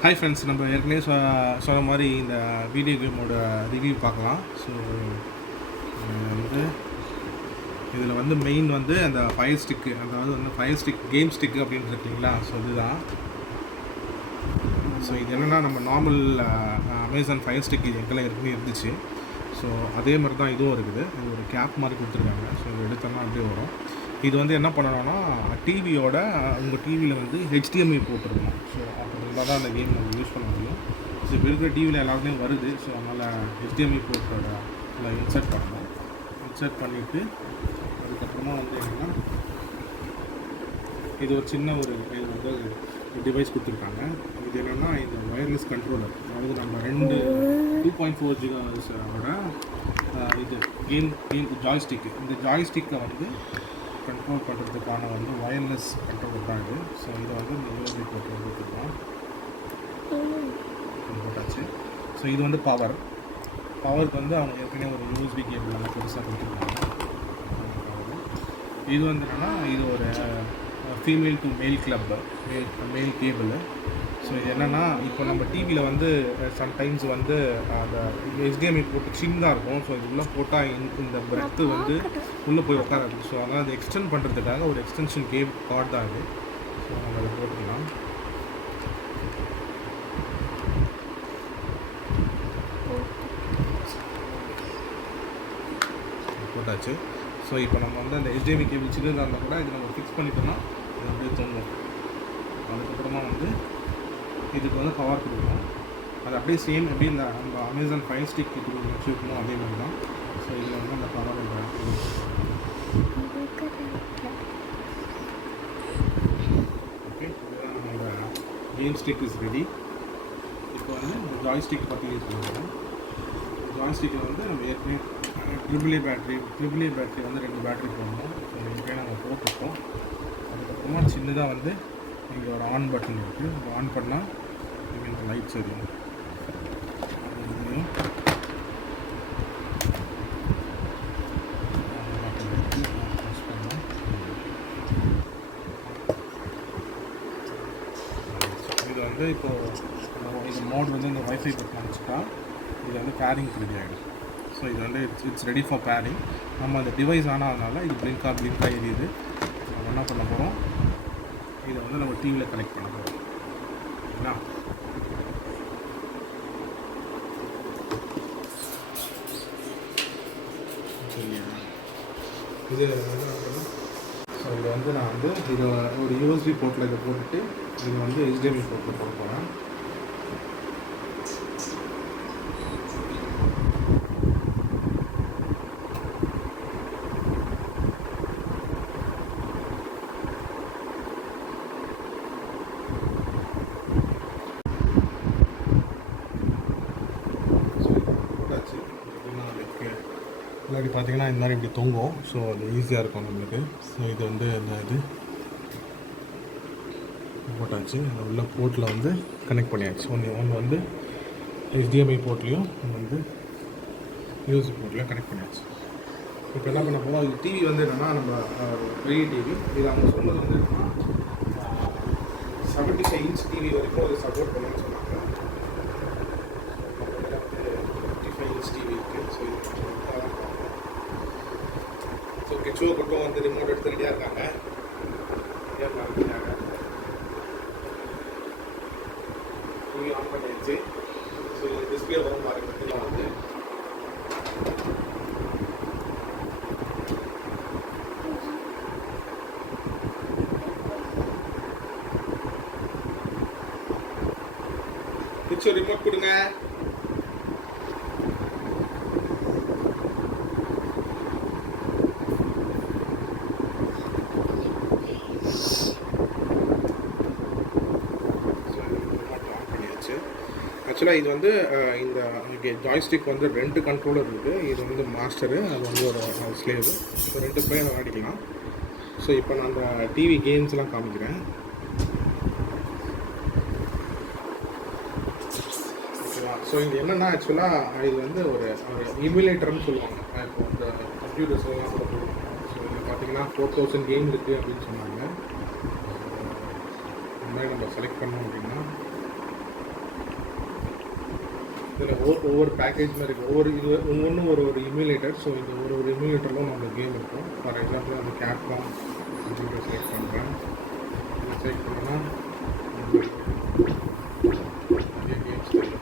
Hi friends, நம்ம ஏற்கனவே சொன்ன மாதிரி இந்த வீடியோ கேமோட ரிவ்யூ பார்க்கலாம். ஸோ வந்து இதில் வந்து மெயின் வந்து அந்த ஃபயர் ஸ்டிக்கு, அதாவது வந்து ஃபயர் ஸ்டிக் கேம் ஸ்டிக்கு அப்படின்னு இருக்கீங்களா. ஸோ இதுதான். ஸோ இது என்னென்னா நம்ம நார்மல் அமேசான் ஃபயர் ஸ்டிக் இது எங்கெல்லாம் ஏற்கனவே இருந்துச்சு. ஸோ அதே மாதிரி தான் இதுவும் இருக்குது. இது ஒரு கேப் மாதிரி கொடுத்துருக்காங்க. ஸோ இது எடுத்தோம்னா அப்படியே வரும். இது வந்து என்ன பண்ணணும்னா டிவியோட உங்கள் டிவியில் வந்து HDMI போட்டுருக்கணும். ஸோ அப்படி இருந்தால் தான் அந்த கேம் நம்ம யூஸ் பண்ண முடியும். ஸோ இப்போ இருக்கிற டிவியில் எல்லாத்துலேயும் வருது. ஸோ அதனால் HDMI போர்ட்டோட இன்சர்ட் பண்ணணும். இன்சர்ட் பண்ணிவிட்டு அதுக்கப்புறமா வந்து என்னென்னா இது ஒரு சின்ன ஒரு இது வந்து டிவைஸ் கொடுத்துருக்காங்க. இது என்னென்னா இந்த ஒயர்லெஸ் கண்ட்ரோலர், அதாவது நம்ம 2.4 GHz இது கேம் ஜாய்ஸ்டிக்கு. இந்த ஜாய்ஸ்டிக்கை வந்து கண்ட்ரோல் பண்ணுறதுக்கான வந்து ஒயர்லெஸ் கண்ட்ரோலர் தான் இது. ஸோ இதை வந்து இந்த USB போட்டு கொடுத்துருக்கோம், போட்டாச்சு. ஸோ இது வந்து பவருக்கு வந்து அவங்க ஏற்கனவே ஒரு USB கேபிள் நல்லா பெருசாக கொடுத்துருக்காங்க. இது வந்து என்னென்னா இது ஒரு ஃபீமேல் டு மேல் கிளப் மேல் கேபிள். ஸோ இது என்னென்னா இப்போ நம்ம டிவியில் வந்து சம்டைம்ஸ் வந்து அந்த HDMI போட்டு சின்னதாக இருக்கும். ஸோ இது உள்ளே போட்டால் இந்த பிரெத்து வந்து உள்ளே போய் உட்காராது. ஸோ அதனால் அதை எக்ஸ்டெண்ட் பண்ணுறதுக்காக ஒரு எக்ஸ்டென்ஷன் கார்டு தான் இது. ஸோ நம்ம அதை போட்டுக்கலாம். போட்டாச்சு. ஸோ இப்போ நம்ம வந்து அந்த HDMI கேபிள் சின்னதாக இருந்தால் கூட இது நம்ம ஃபிக்ஸ் பண்ணிட்டோம்னா இது அப்படியே தோணும். அதுக்கப்புறமா வந்து இதுக்கு வந்து கவர் கொடுக்கணும். அது அப்படியே சேம் எப்படி இந்த நம்ம அமேசான் ஃபயர் ஸ்டிக் இது வச்சுருக்கணும் அதே மாதிரி தான். ஸோ இதில் வந்து அந்த கவர் ஓகே. இதுதான் நம்மளோட கேம் ஸ்டிக் இஸ் ரெடி. இப்போ வந்து இந்த ஜாய்ஸ்டிக் பற்றி யூஸ் பண்ணுவோம். ஜாய்ஸ்டிக்கில் வந்து நம்ம ஏற்கனவே ட்ரிபிள் ஏ பேட்ரி வந்து 2 பேட்ரி போடணும். ஸோ ஏற்கனவே நம்ம போட்டுருக்கோம். அதுக்கப்புறமா சின்னதாக வந்து இங்கே ஒரு ஆன் பட்டன் இருக்குது. ஆன் பண்ணால் இந்த லைட்ஸ் எரியும். இது வந்து இப்போது இந்த மோட் வந்து இந்த வைஃபை பட்டன் வச்சுட்டா இது வந்து பேரிங் ரெடி ஆகிடும். ஸோ இது வந்து இட்ஸ் ரெடி ஃபார் பேரிங். நம்ம அந்த டிவைஸ் ஆனதுனால இது பிளிங்காக எரியுது. நம்ம என்ன பண்ண போகிறோம், இதை வந்து நம்ம டிவியில் கனெக்ட் பண்ண போகிறோம். ஓகேங்களா? இது ஸோ இதை வந்து நான் வந்து இதை ஒரு USB போர்ட்டில் இதை போட்டுட்டு இதை வந்து HDMI போர்ட்டில் போட போகிறேன். இல்லாட்டி பார்த்தீங்கன்னா இந்த மாதிரி இப்படி தொங்கும். ஸோ அது ஈஸியாக இருக்கும் நம்மளுக்கு. ஸோ இது வந்து அந்த இது போட்டாச்சு. அது உள்ள போர்ட்டில் வந்து கனெக்ட் பண்ணியாச்சு. ஒன்று வந்து HDMI போர்ட்லேயும் வந்து USB போர்ட்லேயும் கனெக்ட் பண்ணியாச்சு. இப்போ என்ன பண்ண போகிறோம், இது டிவி வந்து என்னென்னா நம்ம பெரிய டிவி. இது அவங்க சொன்னது வந்து என்னென்னா 75 இன்ச் டிவி வரைக்கும் அது சப்போர்ட் பண்ணுன்னு சொன்னாங்க. 55 இன்ச் டிவி இருக்குது. ஸோ இது ஸோ கிட்ஸோ மட்டும் வந்து ரிமோட் எடுத்து ரெடியாக இருக்காங்க. டிவி ஆன் பண்ணியாச்சு. ஸோ இது டிஸ்பிளே வரும் பாருங்க. இதில் வந்து கிட்ஸோ ரிமோட் கொடுங்க. ஆக்சுவலாக இது வந்து இந்த இங்கே ஜாய்ஸ்டிக் வந்து 2 கண்ட்ரோலர் இருக்குது. இது வந்து மாஸ்டரு, அது வந்து ஒரு ஸ்லேவு. ஸோ 2 பேர் விளையாடிக்கலாம். ஸோ இப்போ நான் அந்த டிவி கேம்ஸ்லாம் காமிக்கிறேன். ஓகேவா? ஸோ இது என்னென்னா ஆக்சுவலாக இது வந்து ஒரு இமுலேட்டர்னு சொல்லுவாங்க. இப்போ இந்த கம்ப்யூட்டர்ஸ்லாம் கூட போடுவாங்க. ஸோ இதில் பார்த்தீங்கன்னா 4000 கேம் இருக்குது அப்படின்னு சொன்னாங்க. இந்த மாதிரி நம்ம செலக்ட் பண்ணோம் அப்படின்னா இதில் ஒவ்வொரு பேக்கேஜ் மாதிரி இருக்கும். ஒவ்வொன்றும் ஒரு இம்யூலேட்டர். ஸோ இந்த ஒரு இம்யூலேட்டரில் நம்ம கேம் இருக்கும். ஃபார் எக்ஸாம்பிள் அந்த கேப்காம் கம்ப்யூட்டர் செலக்ட் பண்ணுறேன். இதை செலக்ட் பண்ணோன்னா நிறைய கேம்ஸ் இருக்கும்.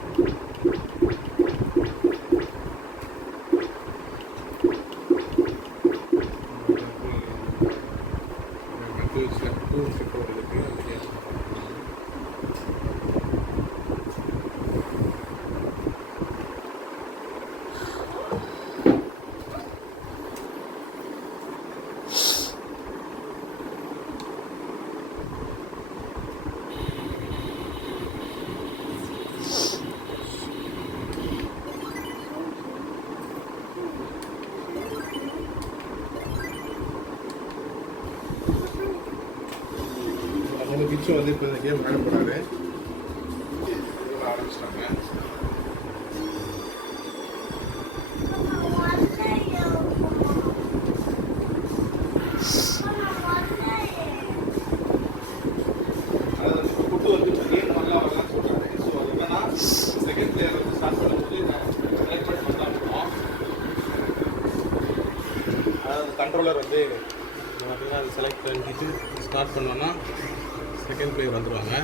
கிட்ஸும் வந்து இப்போ இந்த கேம் விளையாட போகிறாரு. ஆரம்பிச்சிட்டாங்க. அதாவது ஃபுட்டு வந்து இப்போ கேம் நல்லா வரலாம்னு சொல்கிறாரு. ஸோ அது என்னன்னா செகண்ட் பிளேயர் வந்து ஸ்டார்ட் பண்ணும்போது செலக்ட் பண்ணி வந்தால் இருக்கும். அதாவது கண்ட்ரோலர் வந்து பார்த்தீங்கன்னா அது செலக்ட் பண்ணிட்டு ஸ்டார்ட் பண்ணோன்னா செகண்ட் பிளேயர் வந்துடுவாங்க.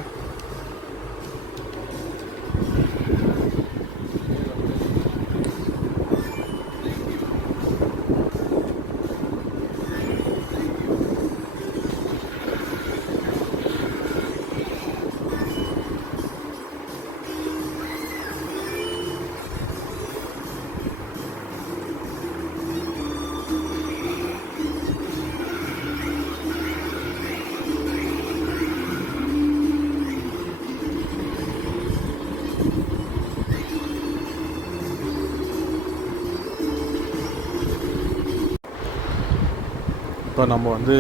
இப்போ நம்ம வந்து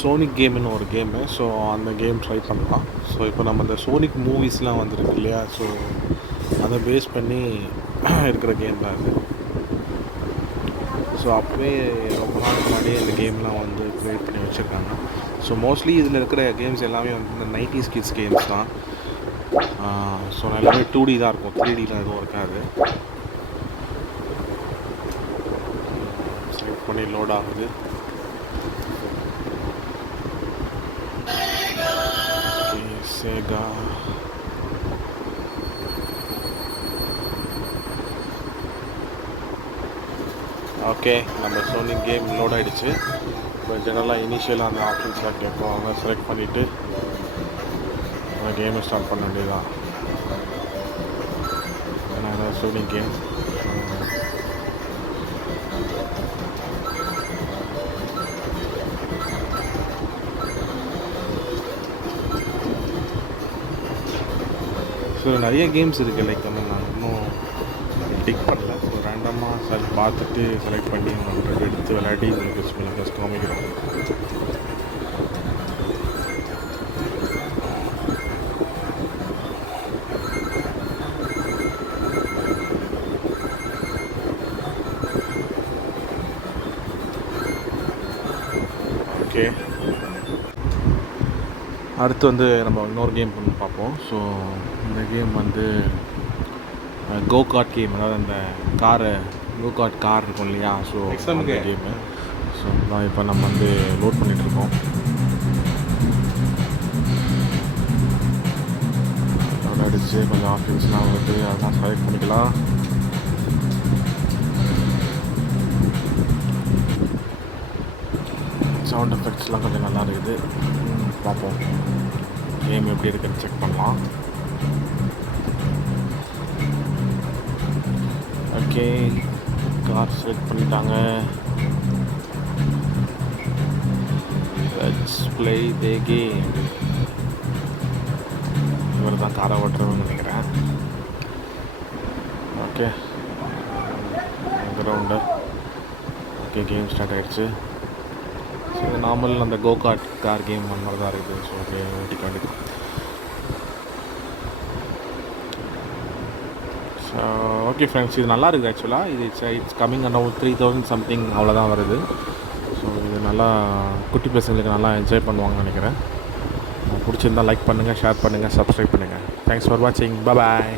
சோனிக் கேம்னு ஒரு கேமு. ஸோ அந்த கேம் ட்ரை பண்ணலாம். ஸோ இப்போ நம்ம இந்த சோனிக் மூவிஸ்லாம் வந்துருக்கு இல்லையா, ஸோ அதை பேஸ் பண்ணி இருக்கிற கேம் தான் இது. ஸோ அப்போவே ரொம்ப நாள் முன்னாடியே இந்த கேம்லாம் வந்து க்ரியேட் பண்ணி வச்சுருக்காங்க. ஸோ மோஸ்ட்லி இதில் இருக்கிற கேம்ஸ் எல்லாமே வந்து இந்த 90s கிட்ஸ் கேம்ஸ் தான். ஸோ எல்லாமே 2D தான் இருக்கும், 3Dலாம் எதுவும் இருக்காது. செலக்ட் பண்ணி லோட் ஆகுது. சேகா ஓகே, நம்ம சோனிக் கேம் லோட் ஆகிடுச்சு. இப்போ ஜெனரலாக இனிஷியலாக அந்த ஆப்ஷன்ஸ்லாம் கேட்போம். அவங்க செலக்ட் பண்ணிவிட்டு அந்த கேமை ஸ்டார்ட் பண்ண வேண்டியதான். ஏன்னா சோனிக் கேம் ஸோ நிறைய கேம்ஸ் இருக்குது. லைக் வந்து நான் இன்னும் டிக் பண்ணல. ஸோ ரேண்டமாக பார்த்துட்டு செலக்ட் பண்ணி உங்களுக்கு எடுத்து விளையாடி உங்களுக்கு ஜஸ்ட் காமிக்கிறோம். ஓகே, அடுத்து வந்து நம்ம இன்னொரு கேம் பண்ணி பார்ப்போம். ஸோ இந்த கேம் வந்து கோ கார்ட் கேம். அதாவது அந்த கோ கார்ட் கார் இருக்கும் இல்லையா, ஸோ அந்த கேமு. ஸோ அதான் இப்போ நம்ம வந்து லோட் பண்ணிகிட்ருக்கோம். அதோட அடித்து கொஞ்சம் ஆப்ஷன்ஸ்லாம் வருது, அதெல்லாம் செலக்ட் பண்ணிக்கலாம். சவுண்ட் எஃபெக்ட்ஸ்லாம் கொஞ்சம் நல்லா இருக்குது. பார்ப்போம் கேம் எப்படி இருக்குன்னு செக் பண்ணலாம். ஓகே, கார் செலக்ட் பண்ணிட்டாங்க. Let's play the game. இவர் தான் காரை ஓட்டுறதுன்னு நினைக்கிறேன். Okay, ground. Okay, game start ஆகிடுச்சு. ஸோ நார்மல் அந்த கோ கார் கேம் அந்த மாதிரி தான் இருக்குது. ஸோ ஓகே, ஓட்டிக்க வேண்டியது. ஸோ ஓகே ஃப்ரெண்ட்ஸ், இது நல்லா இருக்குது ஆக்சுவலாக. இது இட்ஸ் கம்மிங் அரௌண்ட் 3000 சம்திங் அவ்வளோதான் வருது. ஸோ இது நல்லா குட்டி பசங்களுக்கு நல்லா என்ஜாய் பண்ணுவாங்கன்னு நினைக்கிறேன். பிடிச்சிருந்தால் லைக் பண்ணுங்கள், ஷேர் பண்ணுங்கள், சப்ஸ்கிரைப் பண்ணுங்கள். தேங்க்ஸ் ஃபார் வாட்சிங். பாய்.